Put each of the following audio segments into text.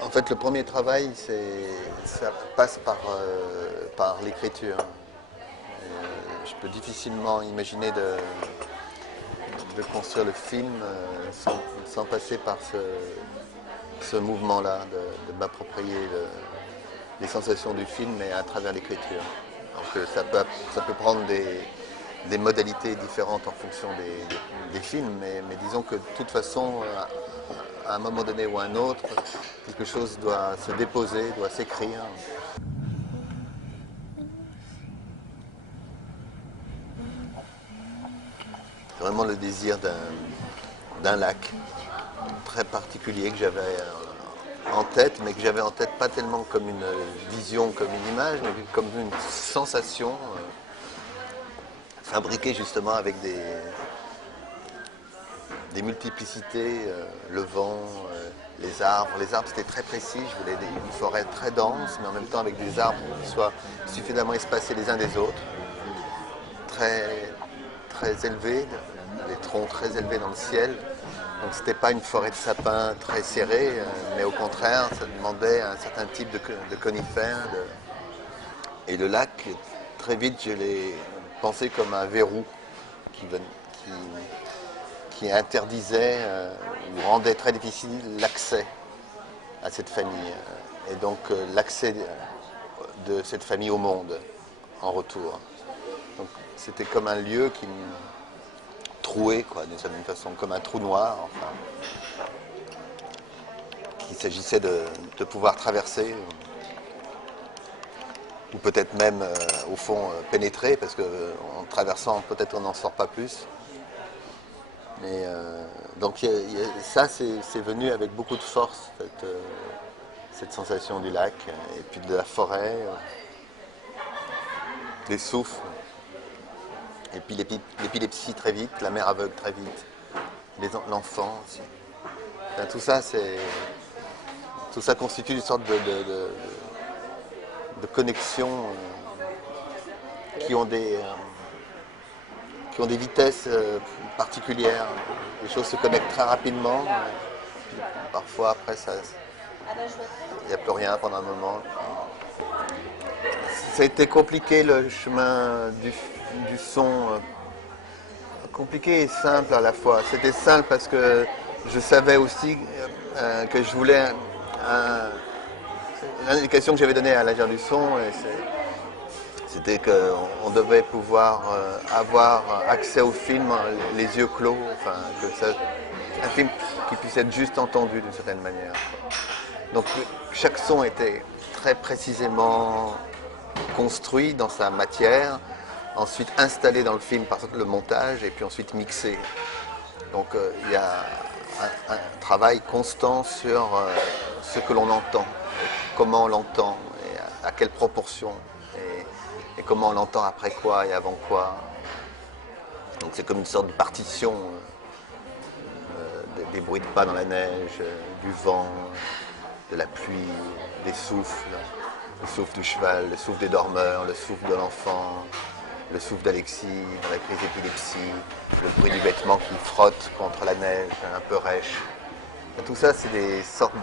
En fait, le premier travail, ça passe par l'écriture. Je peux difficilement imaginer de construire le film sans passer par ce mouvement-là, de m'approprier les sensations du film, mais à travers l'écriture. Donc ça peut prendre des modalités différentes en fonction des films, mais disons que de toute façon, à un moment donné ou à un autre, quelque chose doit se déposer, doit s'écrire. C'est vraiment le désir d'un lac très particulier que j'avais en tête, mais que j'avais en tête pas tellement comme une vision, comme une image, mais comme une sensation fabriquée justement avec des multiplicités, le vent, les arbres. Les arbres, c'était très précis, je voulais une forêt très dense, mais en même temps avec des arbres qui soient suffisamment espacés les uns des autres, très, très élevés, des troncs très élevés dans le ciel. Donc c'était pas une forêt de sapins très serrée, mais au contraire, ça demandait un certain type de conifères. Et le lac, très vite, je l'ai pensé comme un verrou qui interdisait ou rendait très difficile l'accès à cette famille. Et donc l'accès de cette famille au monde en retour. Donc c'était comme un lieu qui me troué, quoi, d'une certaine façon, comme un trou noir, enfin, qu'il s'agissait de pouvoir traverser, ou peut-être même, au fond, pénétrer, parce qu'en traversant, peut-être on n'en sort pas plus. Mais, donc ça, c'est venu avec beaucoup de force, cette sensation du lac, et puis de la forêt, des souffles. Et puis l'épilepsie très vite, la mère aveugle très vite, l'enfant aussi. Enfin, tout ça constitue une sorte de connexions qui ont des vitesses particulières. Les choses se connectent très rapidement. Puis parfois après, il n'y a plus rien pendant un moment. Ça a été compliqué le chemin du son, compliqué et simple à la fois. C'était simple parce que je savais aussi que je voulais l'indication que j'avais donnée à l'ingénieur du son, c'était qu'on devait pouvoir avoir accès au film les yeux clos, enfin, un film qui puisse être juste entendu d'une certaine manière. Donc chaque son était très précisément construit dans sa matière, ensuite installé dans le film par le montage et puis ensuite mixé. Donc il y a un travail constant sur ce que l'on entend, comment on l'entend et à quelle proportion et comment on l'entend après quoi et avant quoi. Donc c'est comme une sorte de partition des bruits de pas dans la neige, du vent, de la pluie, des souffles. Le souffle du cheval, le souffle des dormeurs, le souffle de l'enfant, le souffle d'Alexis dans la crise d'épilepsie, le bruit du vêtement qui frotte contre la neige, un peu rêche. Et tout ça, c'est des sortes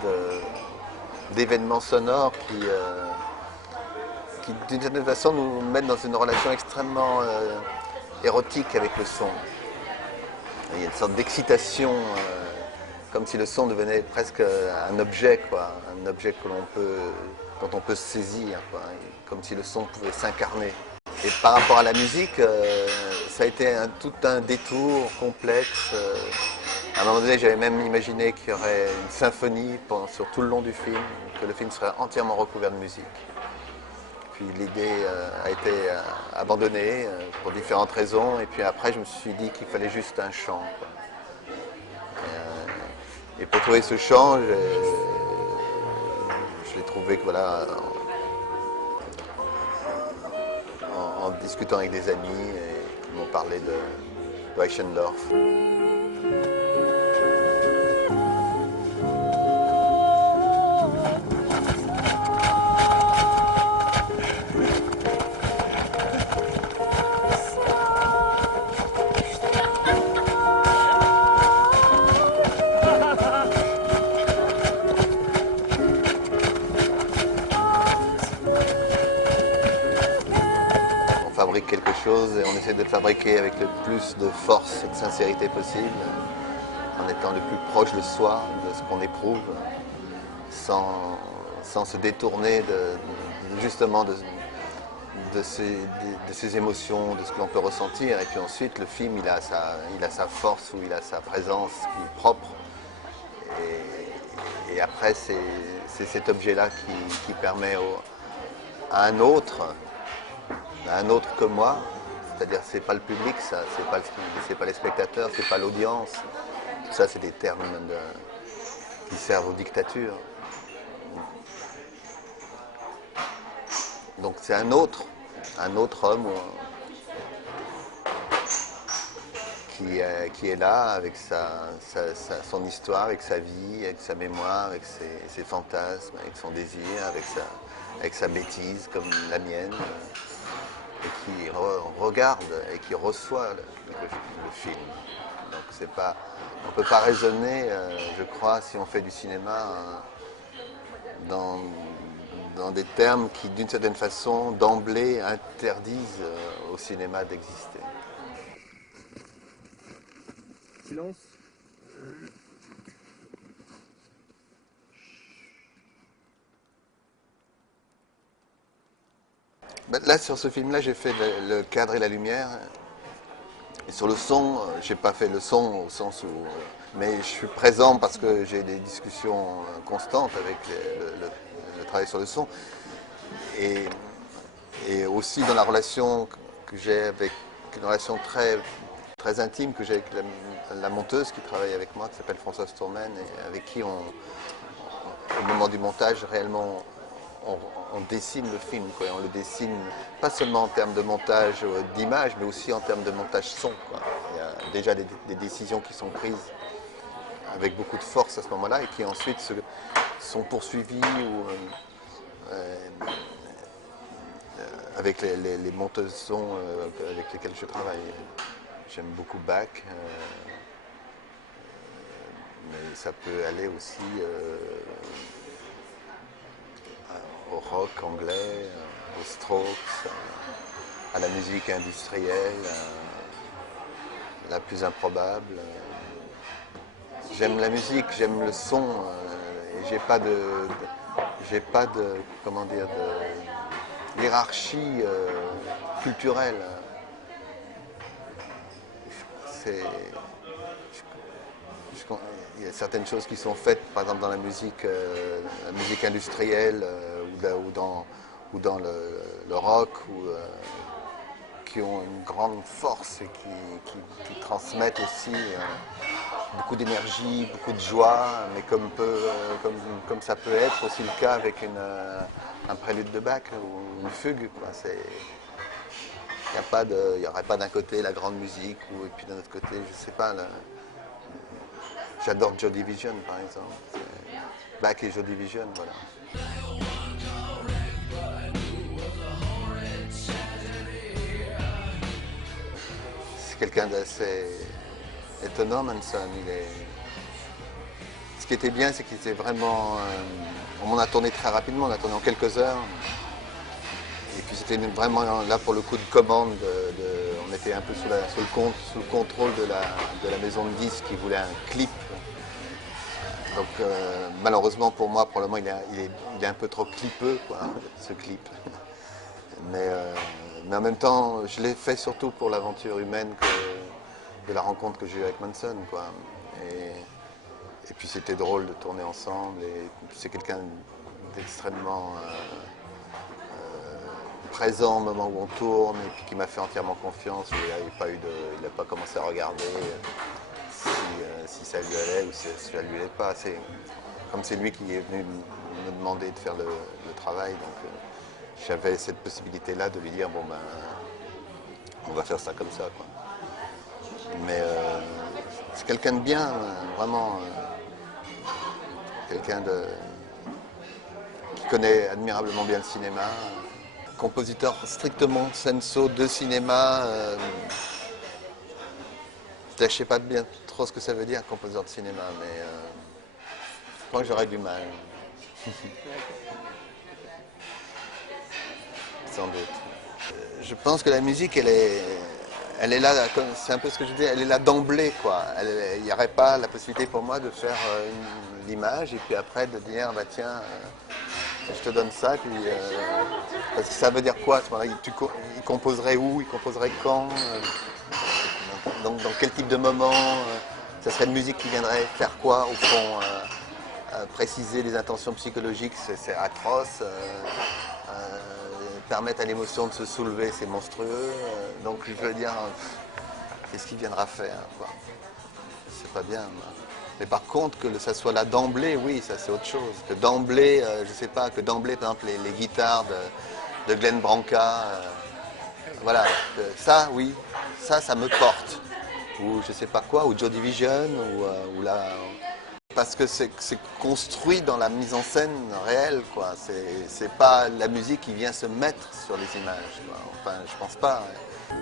d'événements sonores qui d'une certaine façon, nous mettent dans une relation extrêmement érotique avec le son. Et il y a une sorte d'excitation, comme si le son devenait presque un objet, quoi, un objet dont on peut se saisir, quoi, comme si le son pouvait s'incarner. Et par rapport à la musique, ça a été tout un détour complexe. À un moment donné, j'avais même imaginé qu'il y aurait une symphonie sur tout le long du film, que le film serait entièrement recouvert de musique. Puis l'idée a été abandonnée pour différentes raisons, et puis après je me suis dit qu'il fallait juste un chant, quoi. Et pour trouver ce chant, je l'ai trouvé que, voilà, en discutant avec des amis qui m'ont parlé de Weichendorf. fabrique quelque chose et on essaie de le fabriquer avec le plus de force et de sincérité possible, en étant le plus proche de soi, de ce qu'on éprouve, sans se détourner justement de ces émotions, de ce que l'on peut ressentir. Et puis ensuite, le film, il a sa force ou il a sa présence qui est propre. Et après, c'est cet objet-là qui permet à un autre que moi, c'est-à-dire c'est pas le public, ça, c'est pas les spectateurs, c'est pas l'audience. Tout ça, c'est des termes qui servent aux dictatures. Donc c'est un autre homme qui est là avec son histoire, avec sa vie, avec sa mémoire, avec ses fantasmes, avec son désir, avec sa bêtise comme la mienne, et qui regarde et qui reçoit le film. Donc c'est pas, on ne peut pas raisonner, je crois, si on fait du cinéma dans des termes qui, d'une certaine façon, d'emblée interdisent au cinéma d'exister. Silence. Là, sur ce film-là, j'ai fait le cadre et la lumière. Et sur le son, j'ai pas fait le son au sens où... mais je suis présent parce que j'ai des discussions constantes avec le travail sur le son. Et aussi dans la relation que j'ai avec... une relation très intime que j'ai avec la monteuse qui travaille avec moi, qui s'appelle Françoise Tourmen, et avec qui au moment du montage, réellement, on dessine le film, quoi. On le dessine pas seulement en termes de montage d'image, mais aussi en termes de montage son, quoi. Il y a déjà des décisions qui sont prises avec beaucoup de force à ce moment-là et qui ensuite sont poursuivies avec les monteuses son avec lesquelles je travaille. J'aime beaucoup Bach, mais ça peut aller aussi au rock anglais, aux Strokes, à la musique industrielle, la plus improbable. J'aime la musique, j'aime le son, et j'ai pas de comment dire, de hiérarchie culturelle. Il y a certaines choses qui sont faites, par exemple dans la musique industrielle ou dans le rock, qui ont une grande force et qui transmettent aussi beaucoup d'énergie, beaucoup de joie, mais comme ça peut être aussi le cas avec un prélude de Bach ou une fugue, quoi. Il n'y aurait pas d'un côté la grande musique et puis d'un autre côté, je sais pas. J'adore Joy Division par exemple. Bach et Joy Division, voilà. C'est quelqu'un d'assez étonnant, Manson. Ce qui était bien, c'est qu'il était vraiment... on m'en a tourné très rapidement, on a tourné en quelques heures. Et puis c'était vraiment là pour le coup de commande. On était un peu sous le contrôle de la maison de disques qui voulait un clip. Donc malheureusement pour moi, probablement il est un peu trop clipeux, quoi, ce clip. Mais en même temps, je l'ai fait surtout pour l'aventure humaine de la rencontre que j'ai eue avec Manson, quoi. Et puis c'était drôle de tourner ensemble. Et c'est quelqu'un d'extrêmement présent au moment où on tourne et puis qui m'a fait entièrement confiance. Il n'a pas commencé à regarder si ça lui allait ou si ça lui allait pas. Comme c'est lui qui est venu me demander de faire le travail, donc j'avais cette possibilité-là de lui dire bon ben on va faire ça comme ça, quoi. Mais c'est quelqu'un de bien, vraiment quelqu'un qui connaît admirablement bien le cinéma. Compositeur strictement senso de cinéma. Je ne sais pas bien trop ce que ça veut dire, compositeur de cinéma, mais je crois que j'aurais du mal. Sans doute. Je pense que la musique, elle est là, c'est un peu ce que je dis, elle est là d'emblée, quoi. Il n'y aurait pas la possibilité pour moi de faire l'image et puis après de dire, bah tiens, je te donne ça, puis, parce que ça veut dire quoi à ce moment-là? Il composerait où? Il composerait quand? Donc dans quel type de moment? Ça serait une musique qui viendrait faire quoi au fond? Préciser les intentions psychologiques, c'est atroce. Permettre à l'émotion de se soulever, c'est monstrueux. Donc je veux dire, qu'est-ce qu'il viendra faire, quoi? C'est pas bien. Mais par contre, que ça soit là d'emblée, oui, ça c'est autre chose. Que d'emblée, je sais pas, que d'emblée, par exemple, les guitares de Glenn Branca, voilà, ça, oui, ça me porte. Ou je sais pas quoi, ou Joy Division, ou là. Parce que c'est construit dans la mise en scène réelle, quoi. C'est pas la musique qui vient se mettre sur les images, quoi. Enfin, je pense pas. Ouais.